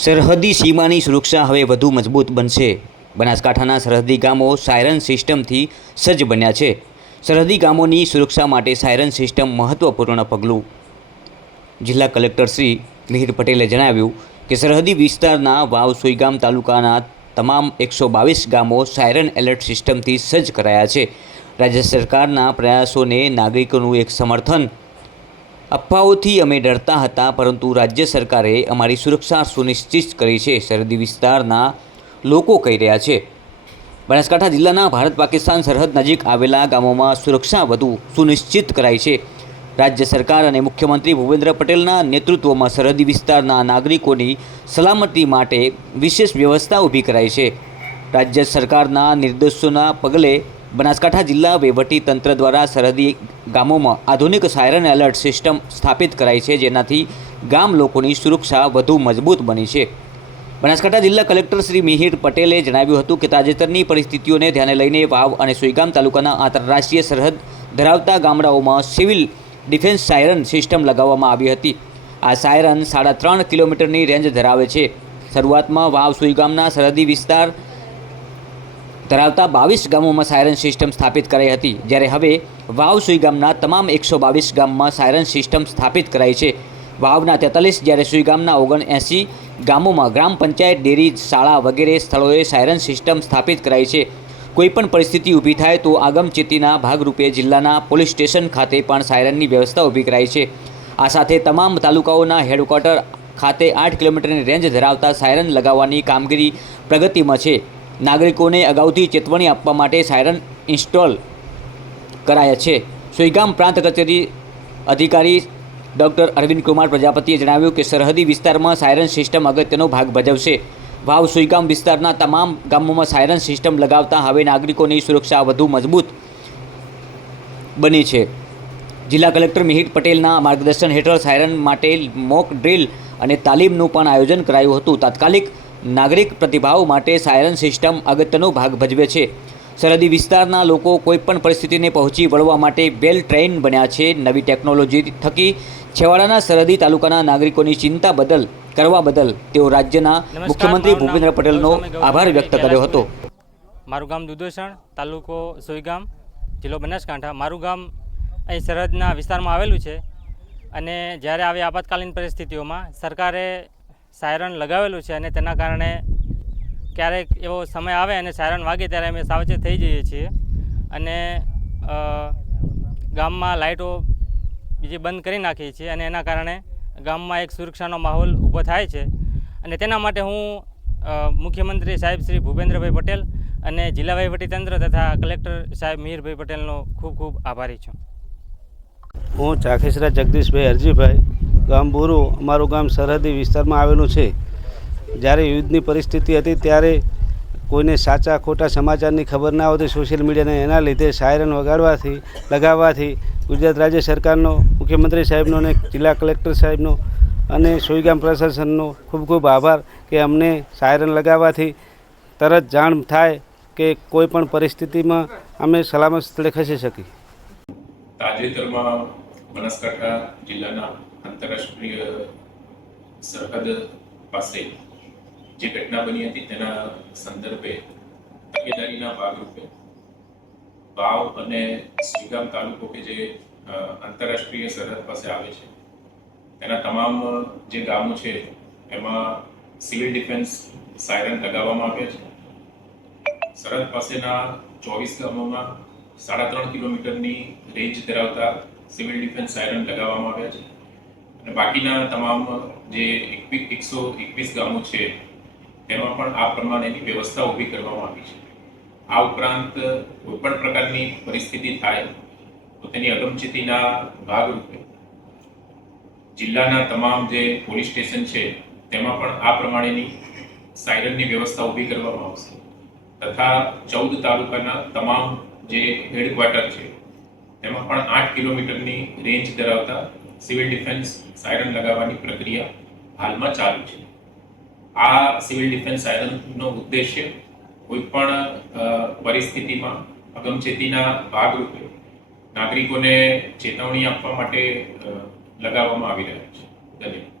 સરહદી સીમાની સુરક્ષા હવે વધુ મજબૂત બનશે. બનાસકાંઠાના સરહદી ગામો સાયરન સિસ્ટમથી સજ્જ બન્યા છે. સરહદી ગામોની સુરક્ષા માટે સાયરન સિસ્ટમ મહત્વપૂર્ણ પગલું. જિલ્લા કલેક્ટર શ્રી મિહિર પટેલે જણાવ્યું કે સરહદી વિસ્તારના વાવ સુઈગામ તાલુકાના તમામ એકસો બાવીસ ગામો સાયરન એલર્ટ સિસ્ટમથી સજ્જ કરાયા છે. રાજ્ય સરકારના પ્રયાસોને નાગરિકોનું એક સમર્થન અફવાઓથી અમે ડરતા હતા, પરંતુ રાજ્ય સરકારે અમારી સુરક્ષા સુનિશ્ચિત કરી છે, સરહદી વિસ્તારના લોકો કહી રહ્યા છે. બનાસકાંઠા જિલ્લાના ભારત પાકિસ્તાન સરહદ નજીક આવેલા ગામોમાં સુરક્ષા વધુ સુનિશ્ચિત કરાઈ છે. રાજ્ય સરકાર અને મુખ્યમંત્રી ભૂપેન્દ્ર પટેલના નેતૃત્વમાં સરહદી વિસ્તારના નાગરિકોની સલામતી માટે વિશેષ વ્યવસ્થા ઊભી કરાઈ છે. રાજ્ય સરકારના નિર્દેશોના પગલે બનાસકાંઠા જિલ્લા વહીવટી તંત્ર દ્વારા સરહદી ગામોમાં આધુનિક સાયરન એલર્ટ સિસ્ટમ સ્થાપિત કરાઈ છે, જેનાથી ગામ લોકોની સુરક્ષા વધુ મજબૂત બની છે. બનાસકાંઠા જિલ્લા કલેક્ટર શ્રી મિહિર પટેલે જણાવ્યું હતું કે તાજેતરની પરિસ્થિતિઓને ધ્યાને લઈને વાવ અને સુઈગામ તાલુકાના આંતરરાષ્ટ્રીય સરહદ ધરાવતા ગામડાઓમાં સિવિલ ડિફેન્સ સાયરન સિસ્ટમ લગાવવામાં આવી હતી. આ સાયરન સાડા ત્રણ કિલોમીટરની રેન્જ ધરાવે છે. શરૂઆતમાં વાવ સુઈગામના સરહદી વિસ્તાર ધરાવતા બાવીસ ગામોમાં સાયરન સિસ્ટમ સ્થાપિત કરાઈ હતી. જ્યારે હવે વાવ સુઈગામના તમામ એકસો બાવીસ ગામમાં સાયરન સિસ્ટમ સ્થાપિત કરાઈ છે. વાવના તેતાલીસ, જ્યારે સુઈગામના ઓગણ એંસી ગામોમાં ગ્રામ પંચાયત, ડેરી, શાળા વગેરે સ્થળોએ સાયરન સિસ્ટમ સ્થાપિત કરાઈ છે. કોઈપણ પરિસ્થિતિ ઊભી થાય તો આગમચેતીના ભાગરૂપે જિલ્લાના પોલીસ સ્ટેશન ખાતે પણ સાયરનની વ્યવસ્થા ઊભી કરાઈ છે. આ સાથે તમામ તાલુકાઓના હેડક્વાર્ટર ખાતે આઠ કિલોમીટરની રેન્જ ધરાવતા સાયરન લગાવવાની કામગીરી પ્રગતિમાં છે. નાગરિકોને અગાઉથી ચેતવણી આપવા માટે સાયરન ઇન્સ્ટોલ કરાયા છે. સુઈગામ પ્રાંત કચેરી અધિકારી ડૉક્ટર અરવિંદ કુમાર પ્રજાપતિએ જણાવ્યું કે સરહદી વિસ્તારમાં સાયરન સિસ્ટમ અગત્યનો ભાગ ભજવશે. વાવ સુઈગામ વિસ્તારના તમામ ગામોમાં સાયરન સિસ્ટમ લગાવતા હવે નાગરિકોની સુરક્ષા વધુ મજબૂત બની છે. જિલ્લા કલેક્ટર મિહિર પટેલના માર્ગદર્શન હેઠળ સાયરન માટે મોક ડ્રિલ અને તાલીમનું પણ આયોજન કરાયું હતું. તાત્કાલિક નાગરિક પ્રતિભાવ માટે સાયરન સિસ્ટમ અગત્યનો ભાગ ભજવે છે. સરહદી વિસ્તારના લોકો કોઈપણ પરિસ્થિતિને પહોંચી વળવા માટે વેલ ટ્રેન બન્યા છે. નવી ટેકનોલોજી થકી છેવાડાના સરહદી તાલુકાના નાગરિકોની ચિંતા બદલ કરવા બદલ તેઓ રાજ્યના મુખ્યમંત્રી ભૂપેન્દ્ર પટેલનો આભાર વ્યક્ત કર્યો હતો. મારું ગામ દુધોસણ તાલુકો સોઈગામ જિલ્લો બનાસકાંઠા. મારું ગામ અહીં સરહદના વિસ્તારમાં આવેલું છે અને જ્યારે આવી આપાતકાલીન પરિસ્થિતિઓમાં સરકારે સાયરન લગાવેલું છે અને તેના કારણે ક્યારેક એવો સમય આવે અને સાયરન વાગે ત્યારે અમે સાવચેત થઈ જઈએ છીએ. અને ગામમાં લાઇટો બીજી બંધ કરી નાખીએ છીએ અને એના કારણે ગામમાં એક સુરક્ષાનો માહોલ ઊભો થાય છે. અને તેના માટે હું મુખ્યમંત્રી સાહેબ શ્રી ભૂપેન્દ્રભાઈ પટેલ અને જિલ્લા વહીવટીતંત્ર તથા કલેક્ટર સાહેબ મિહિરભાઈ પટેલનો ખૂબ ખૂબ આભારી છું. હું ચાખેસરા જગદીશભાઈ હરજીભાઈ ગામ બોરો અમારું ગામ સરહદી વિસ્તારમાં આવેલું છે. જ્યારે યુદ્ધની પરિસ્થિતિ હતી ત્યારે કોઈને સાચા ખોટા સમાચારની ખબર ના હોતી સોશિયલ મીડિયાને એના લીધે સાયરન વગાડવાથી, લગાવવાથી ગુજરાત રાજ્ય સરકારનો, મુખ્યમંત્રી સાહેબનો અને જિલ્લા કલેક્ટર સાહેબનો અને સોઈગામ પ્રશાસનનો ખૂબ ખૂબ આભાર કે અમને સાયરન લગાવવાથી તરત જાણ થાય કે કોઈ પણ પરિસ્થિતિમાં અમે સલામત સ્થળે ખસી શકીએ. તાજેતરમાં બનાસકાંઠા જિલ્લાના આંતરરાષ્ટ્રીય સરહદ પાસે જે ઘટના બની હતી તેના સંદર્ભે તકેદારીના ભાગરૂપે વાવ અને સુઈગામ તાલુકો કે જે આંતરરાષ્ટ્રીય સરહદ પાસે આવે છે, તેના તમામ જે ગામો છે એમાં સિવિલ ડિફેન્સ સાયરન લગાવવામાં આવ્યા છે. સરહદ પાસેના ચોવીસ ગામોમાં સાડા ત્રણ કિલોમીટરની રેન્જ ધરાવતા સિવિલ ડિફેન્સ સાયરન લગાવવામાં આવ્યા છે. અને બાકીના તમામ જે એકસો એકવીસ ગામો છે, તેમાં પણ આ પ્રમાણેની વ્યવસ્થા ઊભી કરવામાં આવી છે. આ ઉપરાંત કોઈપણ પ્રકારની પરિસ્થિતિ થાય, તો તેની અગમચેતીના ભાગરૂપે જિલ્લાના તમામ જે પોલીસ સ્ટેશન છે, તેમાં પણ આ પ્રમાણેની સાયરનની વ્યવસ્થા ઊભી કરવામાં આવશે. તથા ચૌદ તાલુકાના તમામ જે હેડક્વાર્ટર છે, તેમાં પણ આઠ કિલોમીટરની રેન્જ ધરાવતા સિવિલ ડિફેન્સ સાયરન લગાવવાની પ્રક્રિયા હાલમાં ચાલુ છે. આ સિવિલ ડિફેન્સ સાયરનનો ઉદ્દેશ્ય કોઈ પણ પરિસ્થિતિમાં અગમચેતીના ભાગરૂપે નાગરિકોને ચેતવણી આપવા માટે લગાવવામાં આવી રહ્યા છે. ધન્યવાદ.